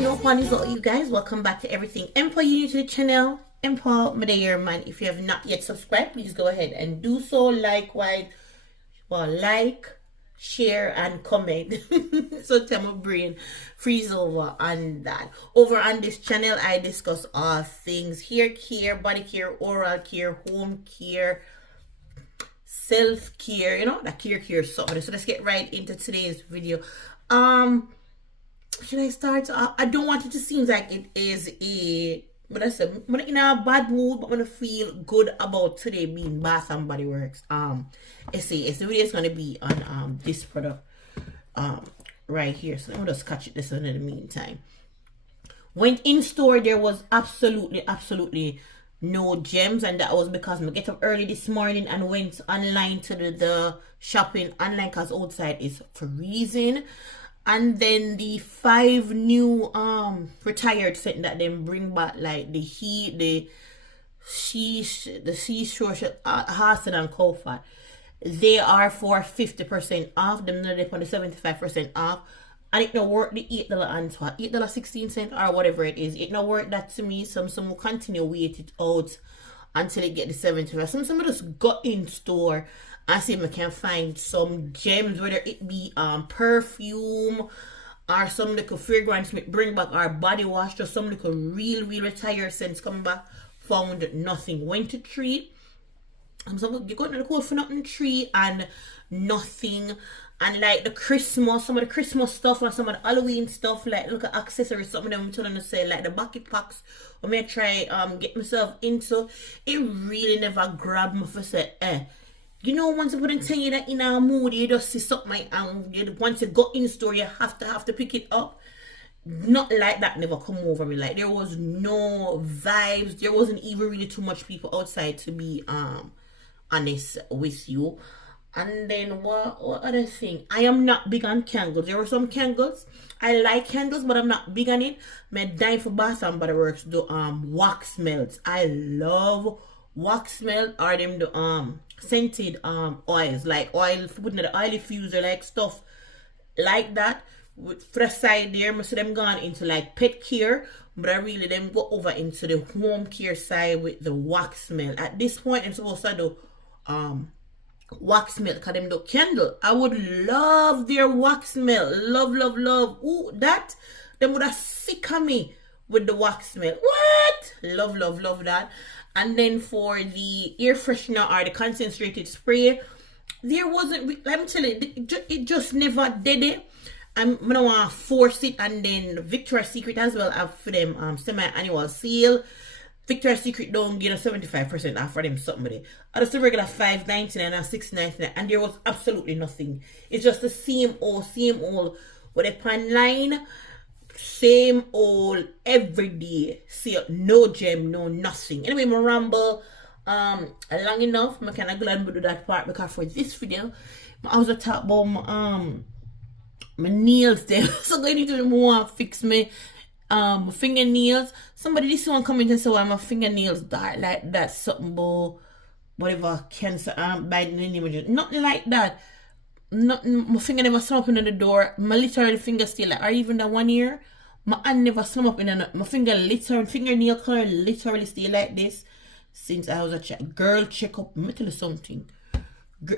know what is up, you guys? Welcome back to everything Empo. You new to the channel, Empo, my dear man. If you have not yet subscribed, please go ahead and do so. Likewise, like, share, and comment. So tell my brain freeze over on that. Over on this channel, I discuss all things hair care, body care, oral care, home care, self-care, you know, that care something. So let's get right into today's video. Should I start? I don't want it to seem like it is but I said, I'm in a bad mood, but I'm gonna feel good about today being Bath and Body Works. SAS. The video is gonna be on this product right here. So let me just catch it this one in the meantime. Went in store, there was absolutely no gems, and that was because I get up early this morning and went online to the shopping online because outside is freezing. And then the 5 new retired scent that them bring back, like the heat, the seashore, Hassan and Comfort, they are for 50% off. Them now they're on the 75% off. And it no worth the $8 and $8.16 or whatever it is. It no worth that to me. Some will continue wait it out until it get the 75%. Some just got in store and see if I can find some gems, whether it be perfume or some little fragrance bring back, our body wash, just some little real retired scents coming back. Found nothing. Went to Tree. So you go to the code for nothing Tree and nothing. And like the Christmas, some of the Christmas stuff and some of the Halloween stuff, like look at accessories, some of them I'm telling to say, like the bucket packs, I may try get myself into. It really never grabbed me for say, you know, once I wouldn't tell you that in a mood, you just see something and once you go in store, you have to pick it up. Not like that never come over me. Like there was no vibes. There wasn't even really too much people outside, to be honest with you. And then what other thing? I am not big on candles. There were some candles. I like candles, but I'm not big on it. I'm dying for Bath and Body Works do wax melts. I love wax melt, or them the scented oils, like oil for putting the oily diffuser, like stuff like that. For the side there, most of them gone into like pet care, but I really them go over into the home care side with the wax melt. At this point, I'm supposed to do wax melt because them do candle. I would love their wax melt. Love. Ooh, that them would have sick of me with the wax melt. What? Love that. And then for the air freshener or the concentrated spray, there wasn't, let me tell you, it just never did it. I'm gonna want to force it. And then Victoria's Secret as well have for them semi-annual sale. Victoria's Secret don't get a 75% off for them something. I just the regular $5.99 and $6.99, and there was absolutely nothing. It's just the same old with a pan line. Same old every day. See, no gem, no nothing. Anyway, my ramble long enough. I kind of glad to do that part because for this video, I was talk about my nails there. So I need to more fix my fingernails. Somebody this one comment and say why my fingernails dark like that, something about whatever cancer by the name. Nothing like that. Nothing, my finger never slump in the door. My literally finger still like, or even the 1 year, my hand never slump up in the, my fingernail color literally stay like this since I was a child. Girl, check up. Let me tell you something.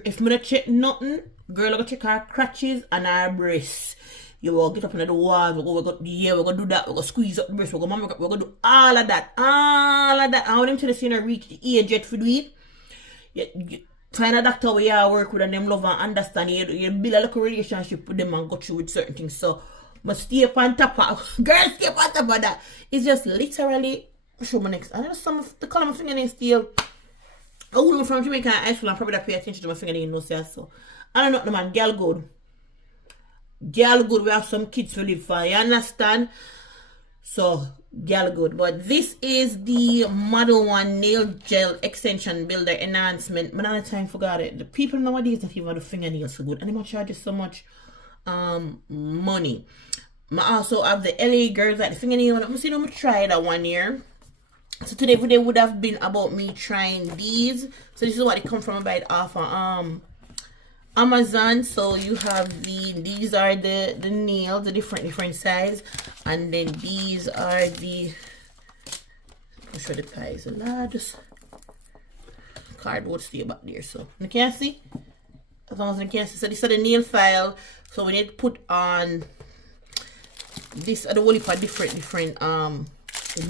If me not check nothing, girl, I go check her crotches and her breasts. You will get up in the wall. We're gonna do that. We're gonna squeeze up the breast. We're gonna do all of that. I want them to the senior reach the age yet for do it. You find a doctor where you work with and them love and understand. You build a little relationship with them and go through with certain things. So must stay up on top of girls, stay up on top of that. It's just literally show my next. I know some of the color of my fingernails still. I wouldn't from Jamaica high school and probably pay attention to my fingernails, no say so. I don't know the man, girl good. Girl good, we have some kids to live for, you understand? So girl good. But this is the Model 1 nail gel extension builder enhancement. Man, I time forgot it. The people nowadays that even the fingernails so good and they charge you so much money. I also have the LA girls like the fingernail. I'm see them try that 1 year. So today video would have been about me trying these. So this is what it come from. I buy it off of Amazon. So you have these are the nails, the different size. And then these are the, I'll show the pies. A lot of cardboard stay back there, so you can see. As long as you can see. So this is the nail file. So we need to put on this are the whole for different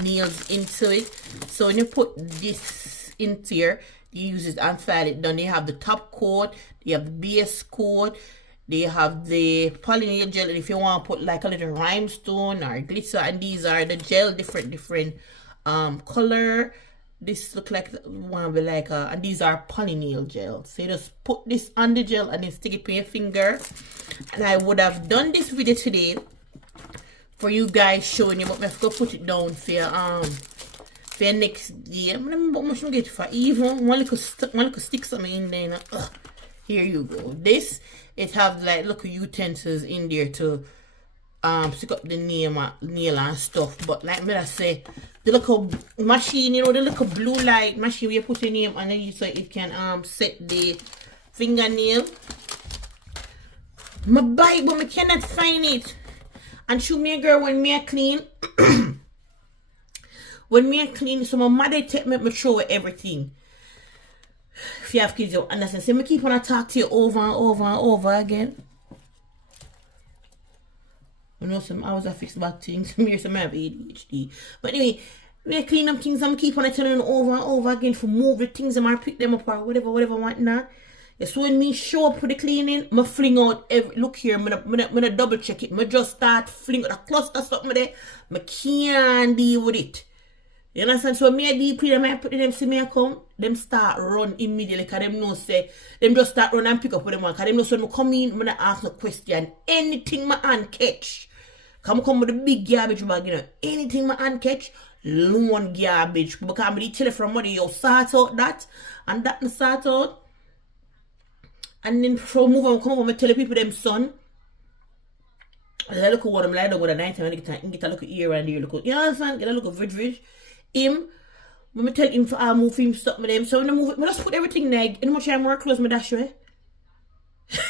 nails into it. So when you put this into here, you use it and file it done. You have the top coat, you have the base coat, they have the polynail gel, and if you want to put like a little rhinestone or glitter, and these are the gel, different color. This look like one be like and these are polynail gel. So you just put this on the gel and then stick it with your finger. And I would have done this video today for you guys showing you, but I have to put it down for your next day. I'm gonna get it for even one little stick something in there. Here you go. This it have like little utensils in there to stick up the nail and stuff. But like me I say, the little machine, you know, the little blue light machine where you put your name on it so it can set the fingernail. My buy it, but I cannot find it. And show me a girl when me a clean. When me a clean, so my mother take me show her everything. If you have kids, you understand. So me keep on talk to you over and over and over again. You know, some hours I fix back things. Me some have ADHD. But anyway, when I clean up things, I'm keep on telling you over and over again for move the things and I pick them up or whatever want not. Yeah, so when me show up for the cleaning, I fling out every look here, I'm gonna double check it. I just start fling out a cluster something there. I can't deal with it. You understand? So me a deep clean, I put them see me come, them start run immediately because them know say them just start run and pick up with them one. Because them know so when I come in, I'm gonna ask no question. Anything my hand catch. Come with a big garbage bag, you know. Anything my hand catch, loan garbage. Because I'm gonna tell you from money, you sort out that and that and sort out. And then from move on, come over and tell the people them son. I look at what I'm like with a night time and get a look at ear and ear look. You understand? Get a look at vid. Him, when I tell him to move him stuff with them. So when I move it, I just put everything there. You know much I'm work close my dash way.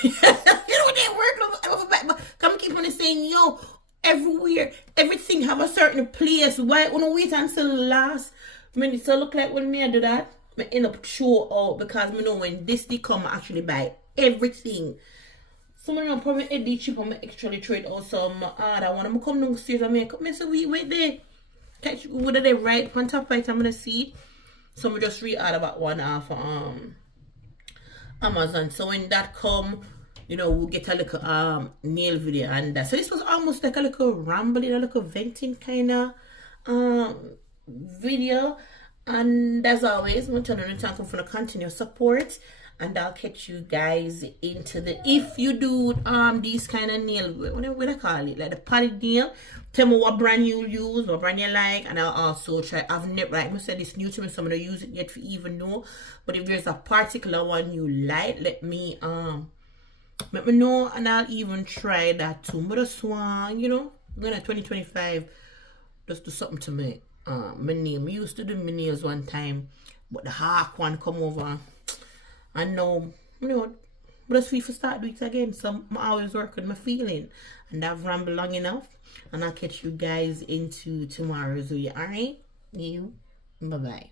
You know what they work close but come keep on saying, yo, everywhere, everything have a certain place. Why wanna wait until the last minute? So look like when me I do that, I end up show out because I know when this day come I actually buy everything. Someone will probably add the chip on my extra trade or some other one. I'm gonna come downstairs and make up. I say wait there. Catch whether they right on top right I'm gonna see. So I'm just re-add about one off Amazon. So when that come, you know, we'll get a little nail video and that. So this was almost like a little rambling, a little venting kinda video. And as always, I'm going to thank you for the continued support, and I'll catch you guys into the, if you do these kind of nail, what I call it, like the poly nail, tell me what brand you use, what brand you like, and I'll also try. I've never, like I said, it's new to me, so I'm gonna use it yet to even know. But if there's a particular one you like, let me know, and I'll even try that too. But that's one, you know, I'm gonna 2025 just do something to me. My nail. I used to do my nails one time, but the hawk one come over, and now, you know, but it's free for start do it again. So I always work on my feeling, and I've rambled long enough, and I'll catch you guys into tomorrow's video. Alright, you, bye bye.